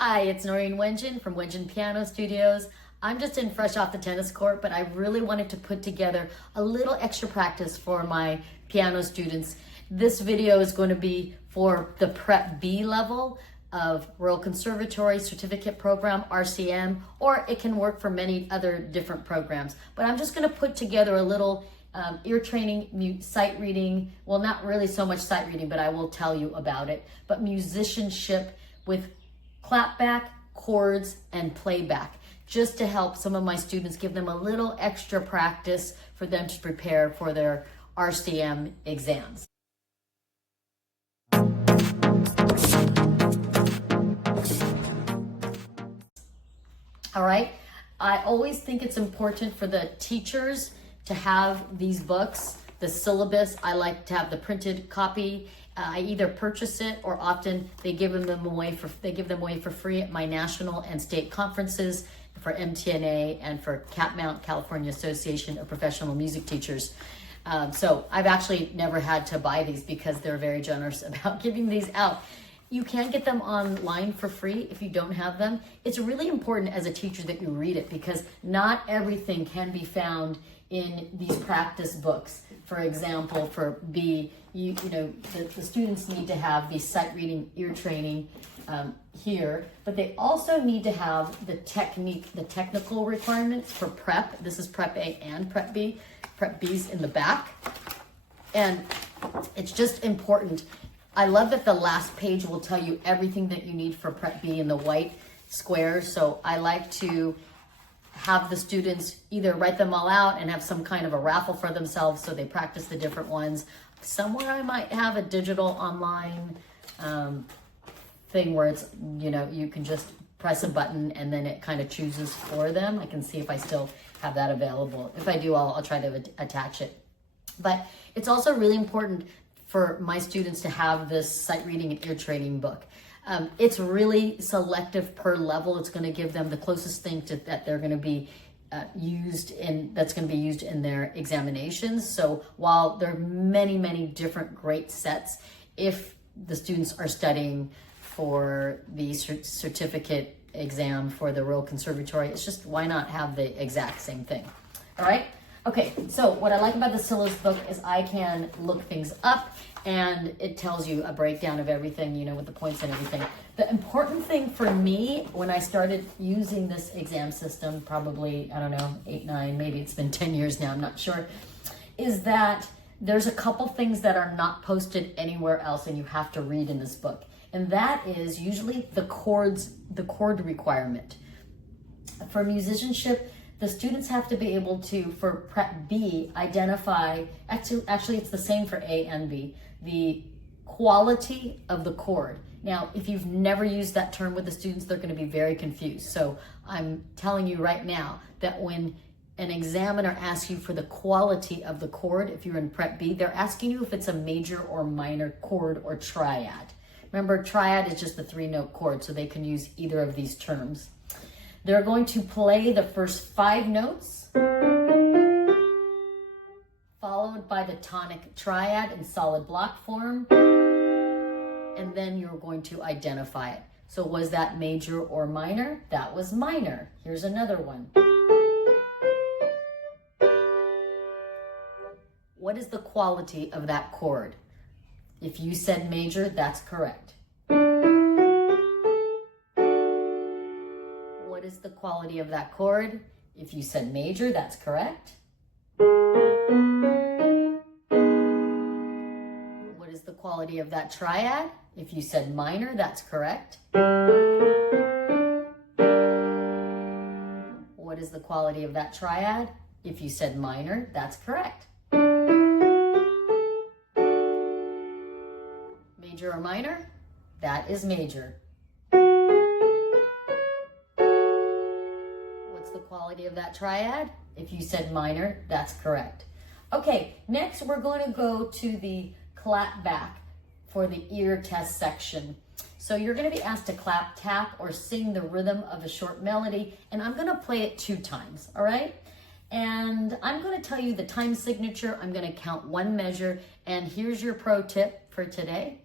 Hi, it's Noreen Wenjen from Wenjen Piano Studios. I'm just fresh off the tennis court, but I really wanted to put together a little extra practice for my piano students. This video is going to be for the Prep B level of Royal Conservatory Certificate Program, RCM, or it can work for many other different programs. But I'm just going to put together a little ear training, sight reading, well, not really so much sight reading, but I will tell you about it, but musicianship with clapback, chords, and playback, just to help some of my students, give them a little extra practice for them to prepare for their RCM exams. All right, I always think it's important for the teachers to have these books. The syllabus, I like to have the printed copy. I either purchase it or often they give them away for free at my national and state conferences for MTNA and for CapMount, California Association of Professional Music Teachers. So I've actually never had to buy these because they're very generous about giving these out. You can get them online for free if you don't have them. It's really important as a teacher that you read it because not everything can be found in these practice books. For example, for B, the students need to have the sight reading, ear training here, but they also need to have the technical requirements for prep. This is prep A and prep B. Prep B's in the back. And it's just important. I love that the last page will tell you everything that you need for prep B in the white squares. So I like to have the students either write them all out and have some kind of a raffle for themselves so they practice the different ones. Somewhere I might have a digital online thing where it's, you can just press a button and then it kind of chooses for them. I can see if I still have that available. If I do, I'll try to attach it. But it's also really important for my students to have this sight reading and ear training book. It's really selective per level. It's going to give them the closest thing that they're going to be used in their examinations. So while there are many, many different great sets, if the students are studying for the certificate exam for the Royal Conservatory, it's just, why not have the exact same thing? All right. Okay, so what I like about the syllabus book is I can look things up and it tells you a breakdown of everything, with the points and everything. The important thing for me when I started using this exam system, probably, 8, 9, maybe it's been 10 years now, I'm not sure, is that there's a couple things that are not posted anywhere else and you have to read in this book. And that is usually the chord requirement. For musicianship, the students have to be able to, for Prep B, identify, actually it's the same for A and B, the quality of the chord. Now, if you've never used that term with the students, they're going to be very confused. So I'm telling you right now that when an examiner asks you for the quality of the chord, if you're in Prep B, they're asking you if it's a major or minor chord or triad. Remember, triad is just the 3-note chord, so they can use either of these terms. They're going to play the first 5 notes, followed by the tonic triad in solid block form, and then you're going to identify it. So was that major or minor? That was minor. Here's another one. What is the quality of that chord? If you said major, that's correct. What is the quality of that chord? If you said major, that's correct. What is the quality of that triad? If you said minor, that's correct. What is the quality of that triad? If you said minor, that's correct. Major or minor? That is major. The quality of that triad? If you said minor, that's correct. Okay, next we're going to go to the clap back for the ear test section. So you're going to be asked to clap, tap, or sing the rhythm of a short melody, and I'm going to play it 2 times, all right? And I'm going to tell you the time signature. I'm going to count 1 measure, and here's your pro tip for today.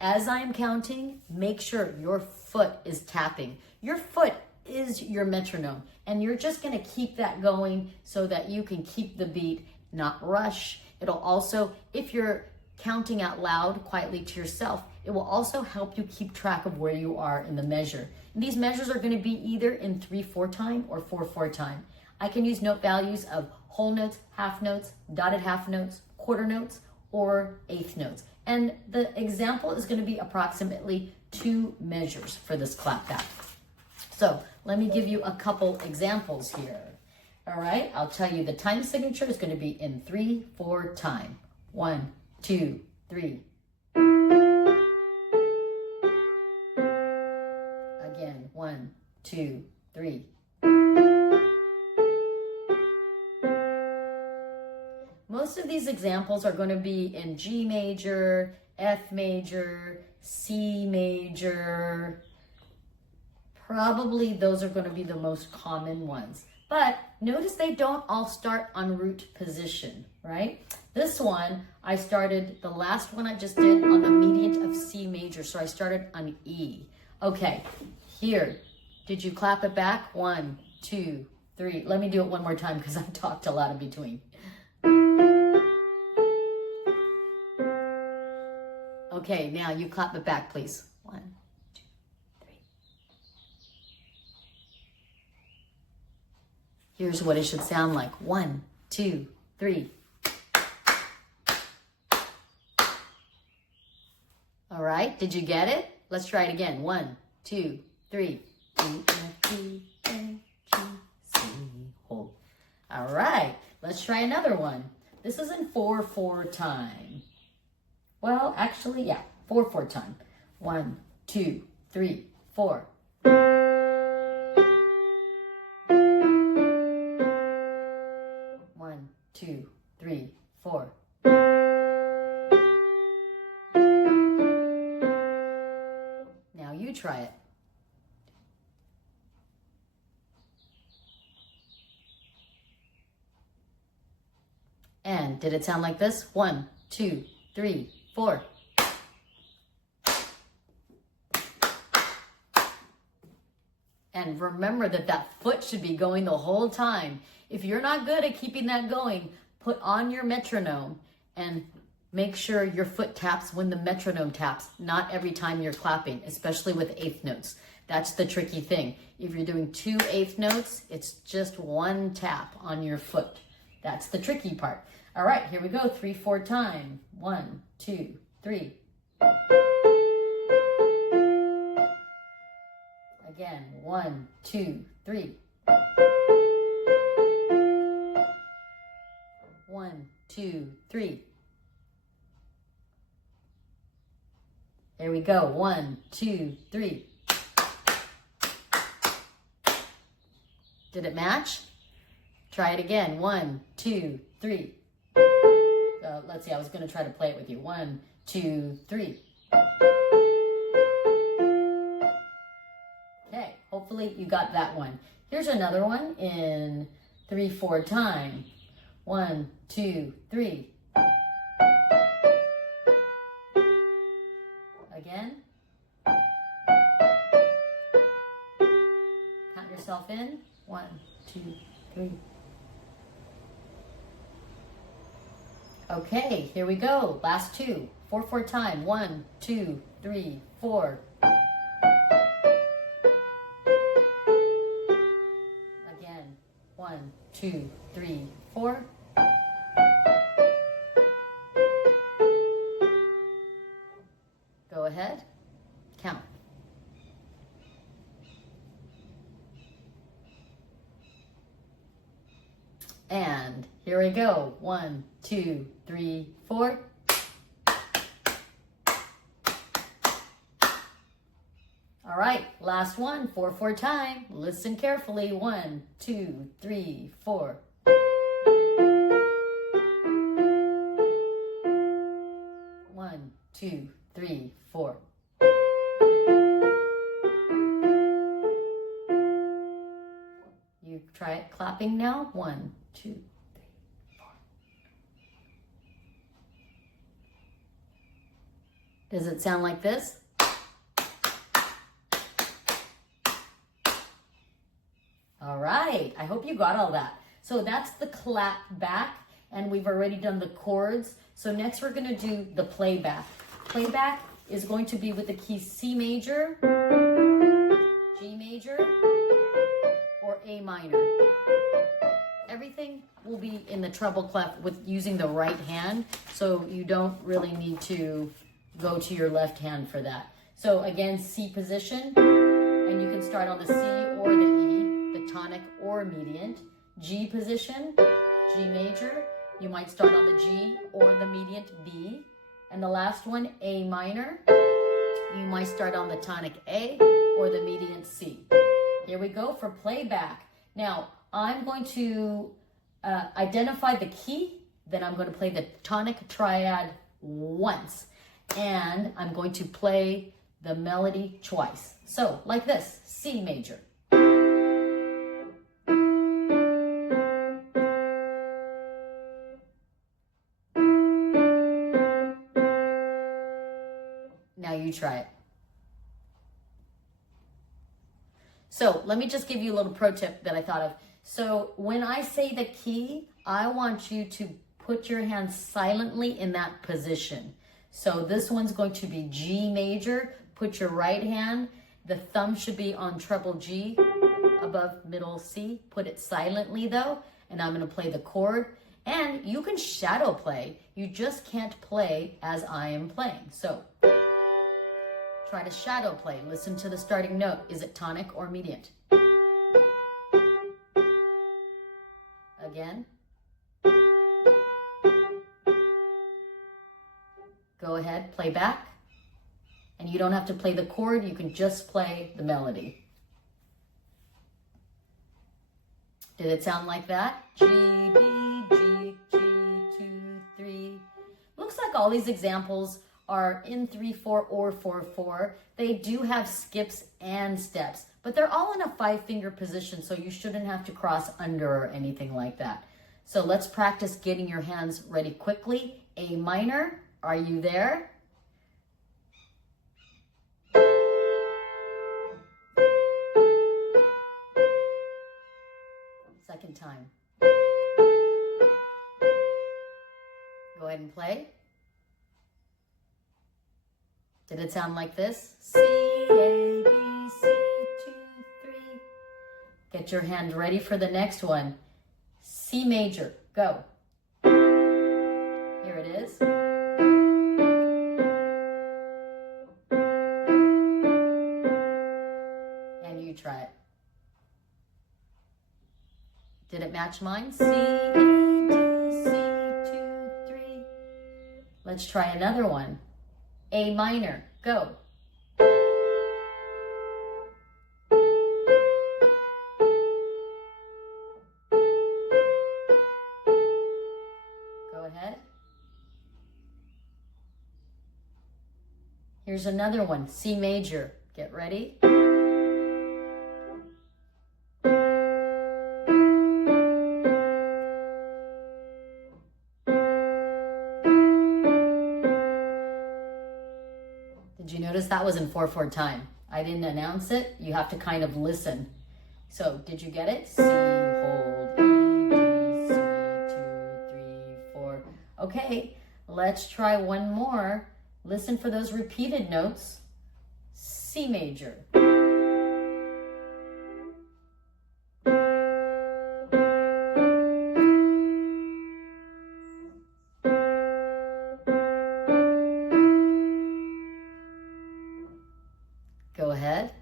As I am counting, make sure your foot is tapping. Your foot is your metronome, and you're just gonna keep that going so that you can keep the beat, not rush. It'll also, if you're counting out loud quietly to yourself, it will also help you keep track of where you are in the measure. And these measures are gonna be either in 3/4 time or 4/4 time. I can use note values of whole notes, half notes, dotted half notes, quarter notes, or eighth notes. And the example is going to be approximately 2 measures for this clap back. So let me give you a couple examples here. All right, I'll tell you the time signature is going to be in 3/4 time. 1, 2, 3. Again, 1, 2, 3. Most of these examples are going to be in G major, F major, C major. Probably those are going to be the most common ones. But notice they don't all start on root position, right? This one, I started, the last one I just did on the mediant of C major, so I started on E. Okay, here, did you clap it back? 1, 2, 3. Let me do it one more time because I've talked a lot in between. Okay, now you clap it back, please. 1, 2, 3. Here's what it should sound like. 1, 2, 3. All right, did you get it? Let's try it again. 1, 2, 3. E, F, G, A, G, C, hold. All right, let's try another one. This is in 4/4 time. Well, actually, yeah, 4/4 time. 1, 2, 3, 4. 1, 2, 3, 4. Now you try it. And did it sound like this? 1, 2, 3, 4. And remember that that foot should be going the whole time. If you're not good at keeping that going, put on your metronome and make sure your foot taps when the metronome taps, not every time you're clapping, especially with eighth notes. That's the tricky thing. If you're doing 2 eighth notes, it's just 1 tap on your foot. That's the tricky part. All right, here we go, 3/4 time. 1, 2, 3. Again, 1, 2, 3. 1, 2, 3. There we go, 1, 2, 3. Did it match? Try it again, 1, 2, 3. Let's see, I was going to try to play it with you. 1, 2, 3. Okay, hopefully you got that one. Here's another one in 3/4 time. 1, 2, 3. Again. Count yourself in. 1, 2, 3. Okay, here we go. Last 2. 4/4 time. 1, 2, 3, 4. Again. 1, 2, 3, 4. Go ahead. Count. And here we go. 1, 2, 3, 4. All right, last one, 4/4 time. Listen carefully. 1, 2, 3, 4. 1, 2, 3, 4. You try it clapping now. 1, 2, 3, 4. Does it sound like this? All right, I hope you got all that. So that's the clap back, and we've already done the chords. So next we're gonna do the playback. Playback is going to be with the key C major, G major, or A minor. Everything will be in the treble clef with using the right hand, so you don't really need to go to your left hand for that. So again, C position, and you can start on the C or the E, the tonic or mediant. G position, G major, you might start on the G or the mediant B. And the last one, A minor, you might start on the tonic A or the mediant C. Here we go for playback. Now, I'm going to identify the key, then I'm going to play the tonic triad once, and I'm going to play the melody twice. So, like this, C major. Now you try it. So let me just give you a little pro tip that I thought of. So when I say the key, I want you to put your hand silently in that position. So this one's going to be G major. Put your right hand, the thumb should be on treble G above middle C. Put it silently though, and I'm gonna play the chord. And you can shadow play. You just can't play as I am playing. So try to shadow play. Listen to the starting note. Is it tonic or mediant? Again. Go ahead, play back. And you don't have to play the chord. You can just play the melody. Did it sound like that? G, B, G, G, 2, 3. Looks like all these examples are in 3/4 or 4/4. They do have skips and steps, but they're all in a 5-finger position, so you shouldn't have to cross under or anything like that. So let's practice getting your hands ready quickly. A minor, are you there? Second time. Go ahead and play. Did it sound like this? C, A, B, C, 2, 3. Get your hand ready for the next one. C major, go. Here it is. And you try it. Did it match mine? C, A, D, C, 2, 3. Let's try another one. A minor, go. Go ahead. Here's another one, C major. Get ready. Did you notice that was in 4/4 time? I didn't announce it. You have to kind of listen. So, did you get it? C, hold, E, D, C, 2, 3, 4. Okay, let's try one more. Listen for those repeated notes. C major. Go ahead.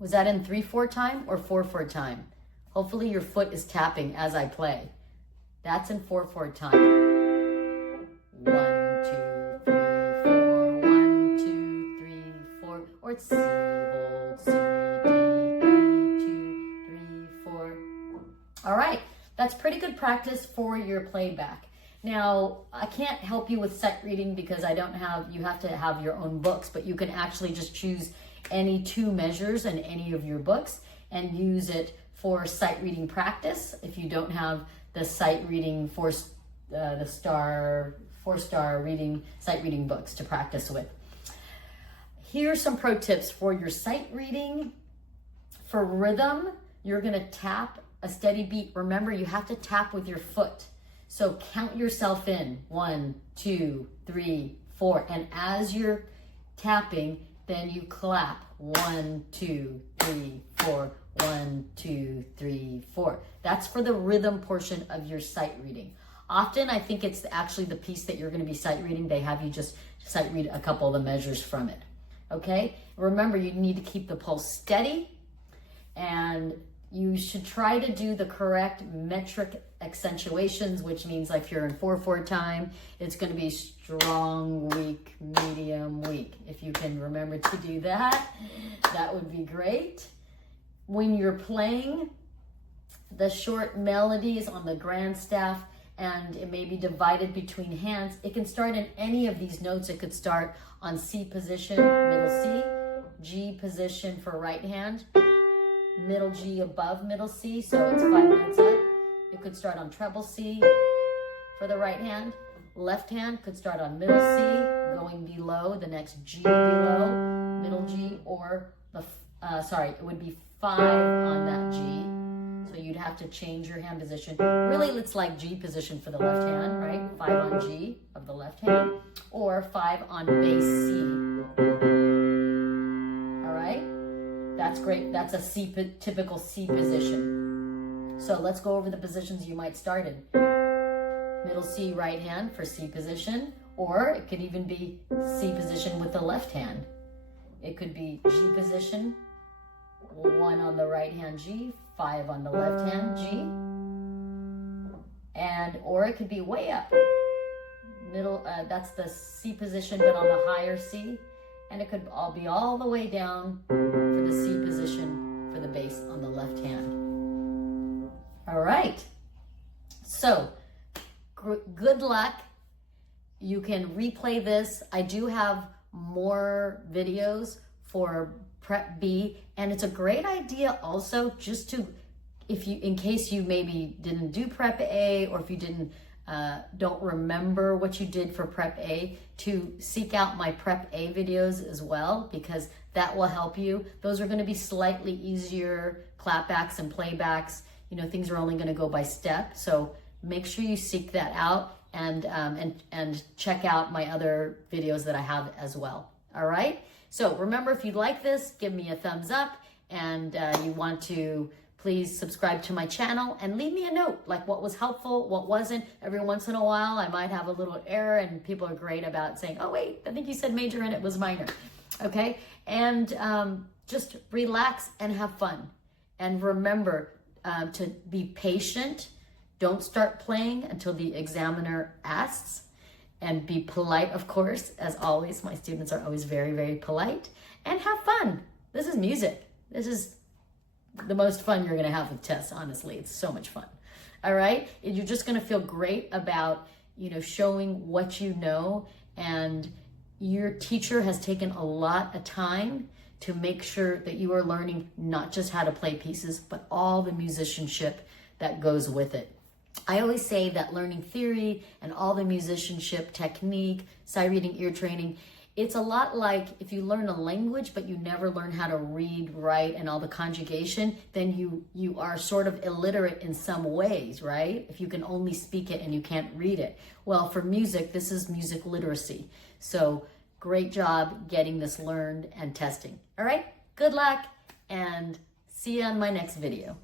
Was that in 3/4 time or 4/4 time? Hopefully your foot is tapping as I play. That's in 4/4 time. 1, 2, 3, 4. 1, 2, 3, 4. Or it's C, hold, C, D, E, 2, 3, 4. All right, that's pretty good practice for your playback. Now, I can't help you with sight reading because you have to have your own books, but you can actually just choose any 2 measures in any of your books and use it for sight reading practice. If you don't have the sight reading for the star 4-star sight reading books to practice with. Here's some pro tips for your sight reading. For rhythm, you're gonna tap a steady beat. Remember, you have to tap with your foot. So count yourself in, 1, 2, 3, 4. And as you're tapping, then you clap, 1, 2, 3, 4, 1, 2, 3, 4. That's for the rhythm portion of your sight reading. Often, I think it's actually the piece that you're gonna be sight reading. They have you just sight read a couple of the measures from it, okay? Remember, you need to keep the pulse steady, and you should try to do the correct metric accentuations, which means like if you're in 4/4 time, it's going to be strong, weak, medium, weak. If you can remember to do that, that would be great. When you're playing the short melodies on the grand staff, and it may be divided between hands, it can start in any of these notes. It could start on C position, middle C, G position for right hand, middle G above middle C, so it's 5 notes up. It could start on treble C for the right hand. Left hand could start on middle C, going below the next G below, middle G, or it would be 5 on that G. So you'd have to change your hand position. Really, it's like G position for the left hand, right? 5 on G of the left hand, or 5 on bass C. That's great. That's a typical C position. So let's go over the positions you might start in. Middle C right hand for C position, or it could even be C position with the left hand. It could be G position, 1 on the right hand G, 5 on the left hand G, or it could be way up. Middle, that's the C position, but on the higher C. And it could all be all the way down for the C position for the bass on the left hand. All right. So good luck. You can replay this. I do have more videos for Prep B, and it's a great idea also just to, in case you maybe didn't do Prep A, or if you don't remember what you did for Prep A, to seek out my Prep A videos as well, because that will help you. Those are going to be slightly easier clapbacks and playbacks. You know, things are only going to go by step. So make sure you seek that out and check out my other videos that I have as well. All right. So remember, if you like this, give me a thumbs up, and you want to please subscribe to my channel and leave me a note, like what was helpful, what wasn't. Every once in a while, I might have a little error, and people are great about saying, oh wait, I think you said major and it was minor, okay? And just relax and have fun. And remember to be patient. Don't start playing until the examiner asks, and be polite, of course. As always, my students are always very, very polite, and have fun. This is music. This is the most fun you're gonna have with tests, honestly. It's so much fun. All right? You're just gonna feel great about, showing what you know, and your teacher has taken a lot of time to make sure that you are learning not just how to play pieces, but all the musicianship that goes with it. I always say that learning theory and all the musicianship technique, sight reading, ear training, it's a lot like if you learn a language, but you never learn how to read, write, and all the conjugation, then you are sort of illiterate in some ways, right? If you can only speak it and you can't read it. Well, for music, this is music literacy. So great job getting this learned and testing. All right, good luck, and see you on my next video.